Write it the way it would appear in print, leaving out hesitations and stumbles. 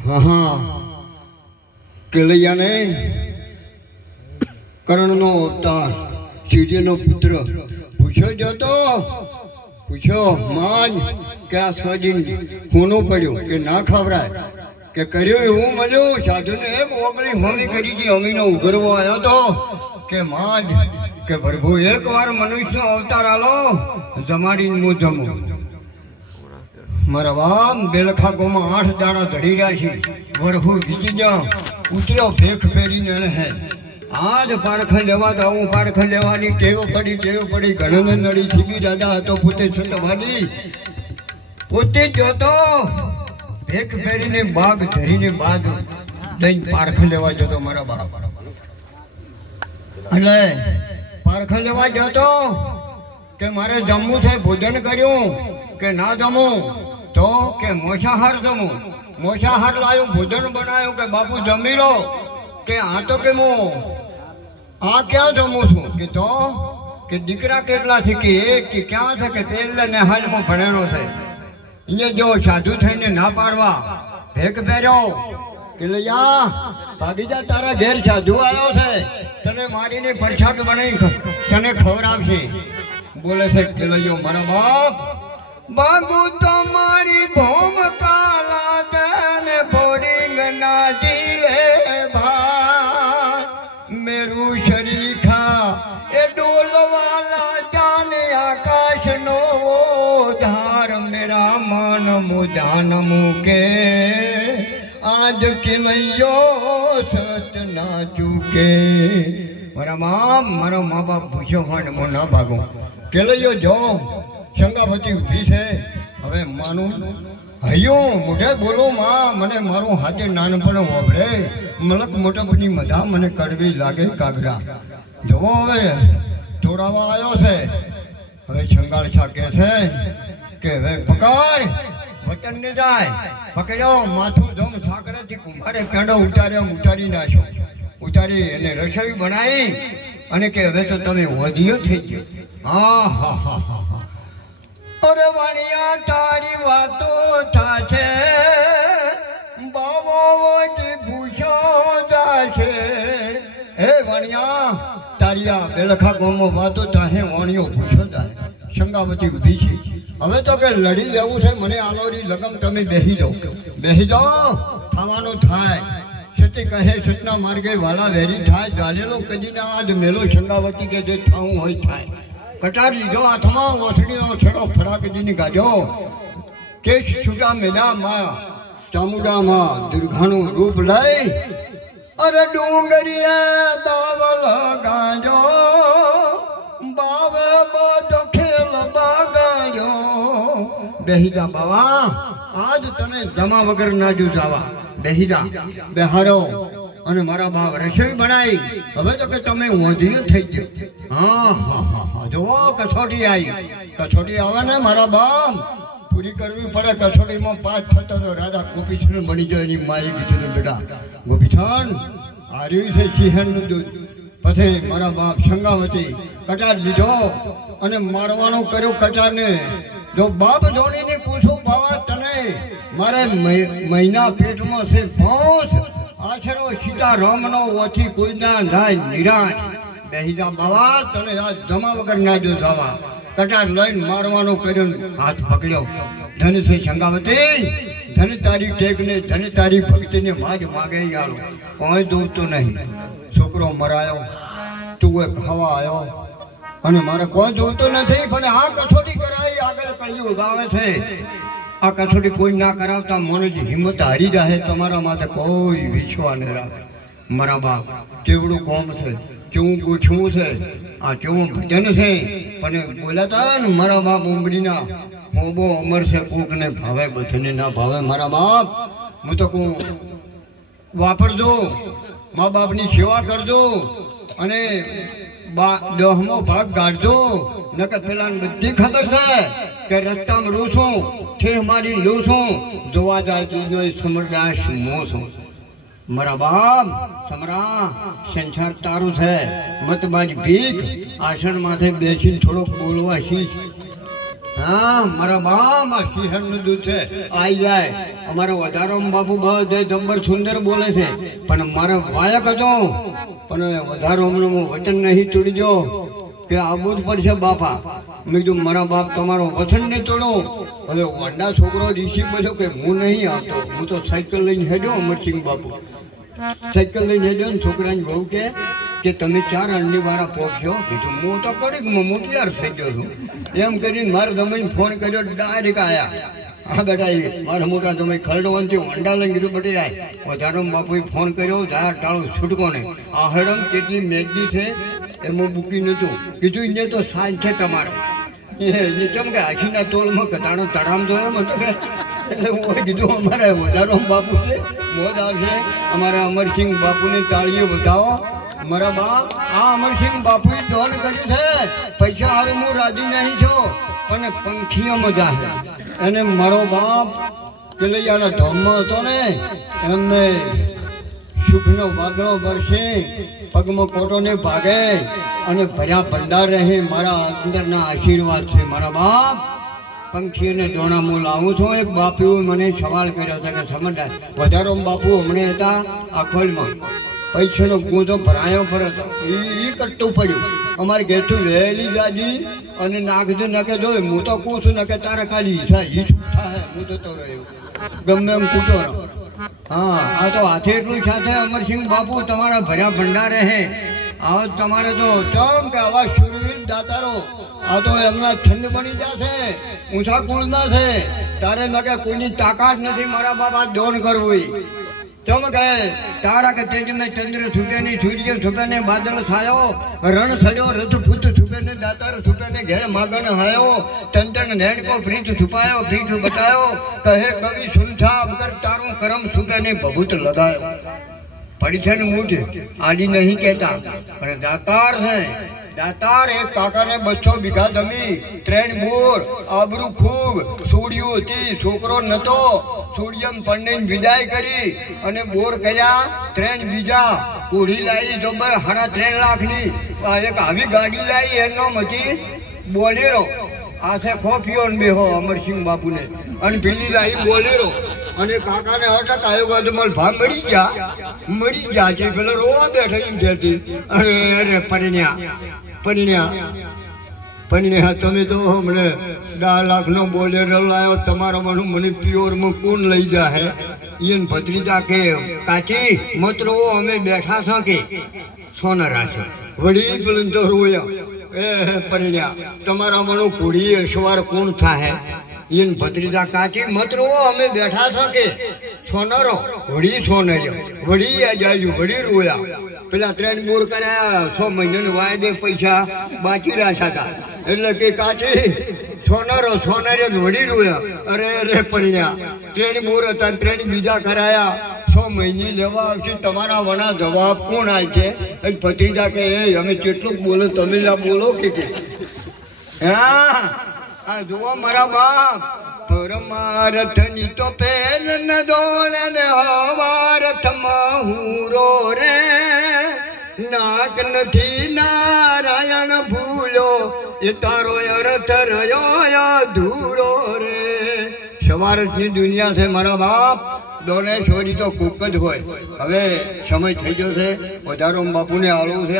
હા હા કેલૈયાને કર્ણનો અવતાર શિવજીનો પુત્ર પૂછ્યો જતો પૂછ્યો માન કે આ સ્વજીન કોનું પડ્યું કે ના ખવરાય કે કર્યું એવું મળ્યું સાધુને એક ઓગળી હોમી કરી હતી અમીનો ઉઘરવો આવ્યો તો કે માન કે પ્રભુ એકવાર મનુષ્યનો અવતાર આલો જમાડીને હું જમું મારા બાપ બેલખા ગોમાં 8 દાડા ધડી રહ્યા છે વરહુ વીતી જા ઉતર્યો ભેખ પહેરીને હે આજ પારખંડ લેવા તો હું પારખંડ લેવાની ટેવ પડી ઘણને નડી છીબી દાદા હતો પોતે છૂટવાડી પોતે જોતો ભેખ પહેરીને બાગ ધરીને બાદ દઈ પારખંડ લેવા જતો મારા બાપ એટલે પારખંડ લેવા જતો કે મારે જમવું છે ભોજન કર્યું કે ના જમું તો કે મોસાહાર જમું મોસાહાર લાવ્યું ભોજન બનાવ્યું કે બાપુ જમી લો કે આ તો કે હું આ ક્યાં જમું છું કે તો કે દીકરા કેટલા છે કે એક કે ક્યાં છે કે તેલ ને હાલમાં ભણેલો છે અહીંયા જો સાધુ થઈને ના પાડવા ભેખ પહેર્યો કે લૈયા ભાગી જા તારા ઘેર સાધુ આવ્યો છે તને મારીને પ્રસાદ બનાવી તને ખવડાવશે બોલે છે કે લૈયો મારા બાપ બાબુ તમારી ભોમ કાલા દને બોરિંગ ના જીલે ભા મેરું શરીખા એ ડોલવાલા જાને આકાશ નો ધાર મેરા મન મુજાન મુકે આજ કિલૈયો સત ના ચૂકે મારો મા બાપ પૂછ્યો હોય હું ના ભાગું કેલૈયો જો શંગાવતી ઊભી છે હવે માનું હૈયું મોઢે બોલો માં મને મારું હાથે નાનપણ વાપરે મલક મોટપની મધા મને કડવી લાગે કાગરા જવો હવે તોડાવા આવ્યો છે હવે શંગાળછા કે છે કે હવે પકડ વચન ને જાય પકડ્યો માથું ધમ સાકરેથી કુંભારે પેંડો ઉતારી નાખ્યો ઉતારી એને રસોઈ બનાવી અને કે હવે તો તમે વધ્યો થઈ ગયો હા હા હા હા હા અરે વાણિયા તારી વાતો થાશે બાવો ભૂષો જાશે હે વાણિયા તારી આ બેલખા ગામમાં વાતો થાશે વાણિયો ભૂષો જાય શંગાવતી ઊભી છે હવે તો કે લડી લેવું છે મને આલોરી લગમ તમે બેસી જાઓ થવાનું થાય સતી કહે સતના માર્ગે વાલા વેરી થાય ગાલેલો કદીના આજ મેલો શંગાવતી કે જે થાવું હોય થાય કટાર લીધો હાથમાં ઓસડીનો છેડો ફરાકજીની ગાજો કેશ છૂટા મેળામાં ચામુડામાં દુર્ગાનું રૂપ લઈ અરે ડુંગરીએ દાવલ ગાજો બાવે બધો ખેલ બાગાજો બેહી જા બાવા આજ તને જમા વગર ના જુજાવા બેહી જા બેહારો અને મારા બાપ રસોઈ બનાવી હવે તો કે તમે વધી થઈ ગયો હા હા હા હા જુઓ કસોટી આવે ને મારા બાપ પૂરી કરવી પડે કસોટીમાં 5 થતા તો રાજા ગોપીછંદ બની જાય એની માઈ કીધું બેટા ગોપીછંદ હાર્યું છે સિંહણનું દૂધ પછી મારા બાપ શંગાવતી કટાર લીધો અને મારવાનું કર્યું કટારને જો બાપ જોડીને પૂછું બાવા તને મારે મહિના પેટમાં છે ભોંસ આશરો સીતારામનો ઓછી કોઈ ના થાય નિરાશ બેહી જા બાવા તને આ જમા વગર ના જો જવા કટાર લઈને મારવાનું કર્યું હાથ પકડ્યો ધન છે શંગાવતી ધન તારી ટેકને ધન તારી ભક્તિને માજ માગે યાર કોઈ દોડતો નહીં છોકરો મરાયો તું એ ખાવા આવ્યો અને મારે કોઈ જોતો નથી પણ આ કસોટી કરાવી આગળ કળિયુગ આવે છે આ કસોટી કોઈ ના કરાવતા મને જ હિંમત હારી જાય તમારા માટે કોઈ વિશ્વાસ ન રાખે મારા બાપ કેવડું કોમ છે કેવું પૂછવું છે આ કેવું ભજન છે પણ બોલાતા ને મારા બાપ ઉમરીના બહુ અમર છે કોકને ભાવે બધાને ના ભાવે મારા બાપ હું તો કહું વાપરજો મા બાપની સેવા કરજો અને 10મો ભાગ કાઢજો નકર પેલા બધી ખબર છે કે રસ્તામાં રૂસું છે મારી લૂસું જોવા જાય ચીજો સમરદાસ મોસું મારા બાપ સમરા સંસાર તારું છે મત બાજ ભીખ આસન માથે બેસીને થોડોક બોલવા શીખ હા મારા બામ આ શિહરનું દૂધ છે આઈ જાય. અમારો વધારો બાપુ બધે જબ્બર સુંદર બોલે છે પણ મારો વાયક હતો પણ વધારો હું વચન નહીં તોડજો કે આવવું જ પડશે બાપા. મેં કીધું મારા બાપ તમારો વચન નહીં તોડો. હવે વંડા છોકરો ઋષિ બધો કે હું નહીં આવતો, હું તો સાયકલ લઈને હેડ્યો. અમરસિંહ બાપુ સાયકલ લઈને હેડ્યો ને છોકરાની બહુ કે તમે 4 અંડી વાળા પહોંચ્યો. કીધું હું તો કડીકમાં મોટિયાર થઈ ગયો છું. એમ કરીને મારે જમીન ફોન કર્યો, ડાયરેક્ટ આયા. હા બેટા મારા મોટા તમે ખરડવાનથી વંડા લઈને કીધું બટી આય. વધારો બાપુએ ફોન કર્યો, જા ટાળું છૂટકો ને આ હેડમ કેટલી મેગી છે એમાં બુકી નહોતું. કીધું એને તો સાંજ છે તમારે એ કેમ કે આખીના તોલમાં કતાણો તડામ જોયો હતો કે એટલે હું કીધું અમારે વધારો બાપુ છે મોજ આવશે. અમારા અમરસિંહ બાપુની તાળીઓ બતાવો. મારા બાપ આ અમરસિંહ બાપુએ દોન કર્યું છે. પૈસા હારું હું રાજી નહીં છું અને પંખીઓ મજા છે. અને મારો બાપ પેલૈયાના ધામમાં હતો ને એમને સુખનો વાદળો વરસે, પગમાં કોટો ને ભાગે અને ભર્યા ભંડાર રહે. મારા અંદરના આશીર્વાદ છે. મારા બાપ પંખીઓને દોણા હું લાવું છું. એક બાપુએ મને સવાલ કર્યો છે કે સમજાય વધારો બાપુ હમણાં હતા આખોલમાં પૈસાનો ગુંજો ભરાયો ફરતો એ કટ્ટું પડ્યું. અમારે ઘેરથી વહેલી જાજી અને નાખજે નાખે જોઈ. હું તો કહું છું ને કે તારે ખાલી ઈચ્છા થાય હું જતો રહ્યો ગમે એમ કૂટો રહો. હા આ તો હાથે એટલું સાથે અમરસિંહ બાપુ તમારા ભર્યા ભંડારે હે. આવો તમારે તો ચમ કે આવા શૂરવીર દાતારો આ તો એમના ઠંડ બની જશે. ઊંચા કુળના છે તારે ન કે કોઈની તાકાત નથી મારા બાપા દોન કરવું. ચમ કહે તારા કે તેજ મેં ચંદ્ર છૂટે નહીં, સૂર્ય છૂટે ને બાદલ છાયો, રણ છડ્યો રથ ફૂટ છૂટે ને દાતાર છૂટે ને ઘેર માગણ હાયો, ટંટન નેણકો પ્રીત છુપાયો પીઠ બતાયો, કહે કવિ સુનથા અગર તારું કરમ છૂટે ને ભભૂત લગાયો. પડી છે ને મૂઠ આજી નહીં કહેતા પણ દાતાર છે. દાતાર એક કાકાને 200 વીઘા જમી, 3 બોર, આબરૂ ખૂબ, સોડિયું હતી, છોકરો નતો. સોડિયમ પંડીને વિદાય કરી અને બોર કર્યા 3 બીજા. કોઢી લાવી જબર 3.5 લાખની. એક આવી ગાડી લાવી એનો મથી બોલેરો. આ છે ખોફિયો ને બેહો અમરસિંહ બાપુને અને પેલી લાવી બોલેરો. અને કાકાને અટક આવ્યો અજમલ ભા મરી ગયા છે. પેલો રોવા બેઠા એમ કહેતી અરે અરે પરિણ્યા તમે તો હમણે 10 લાખનો બોલેરો લાવ્યો. તમારો મને પ્યોરમાં કોણ લઈ જાય? એને ભત્રીજા કે કાચી મતરો અમે બેઠા છો કે સોનરા છો વળી પેલું તો રોયા. એ પરિણ્યા તમારા મનું કુડી અસવાર કોણ થાય? એને ભત્રીજા કાચી મતરો અમે બેઠા છો કે સોનરો વળી સોનર્યો વળી આ જાજુ વળી રોયા. પેલા 3 બોર કર્યા 6 મહિનાને વાયદે પૈસા બાકી રાખ્યા હતા એટલે કે કાચી સોનર્યો વળી રોયા. અરે અરે પરિણ્યા 3 બોર હતા 3 બીજા કરાયા 6 મહિને લેવા આવશે. તમારા વણા જવાબ કોણ આવે છે? ભત્રીજા કે અમે કેટલું બોલો તમે બોલો કે હા આ જુઓ મારા બાપ પરમારથની તો પેન ન દોણે ને હવારથમાં હુરો રે. નાક નથી નારાયણ ભૂલો એ તારો અર્થ રહ્યો અધૂરો રે. સવારથી દુનિયા છે મારા બાપ. દોને છોરી તો કૂક જ હોય. હવે સમય થઈ ગયો છે વધારો બાપુને આળવું છે.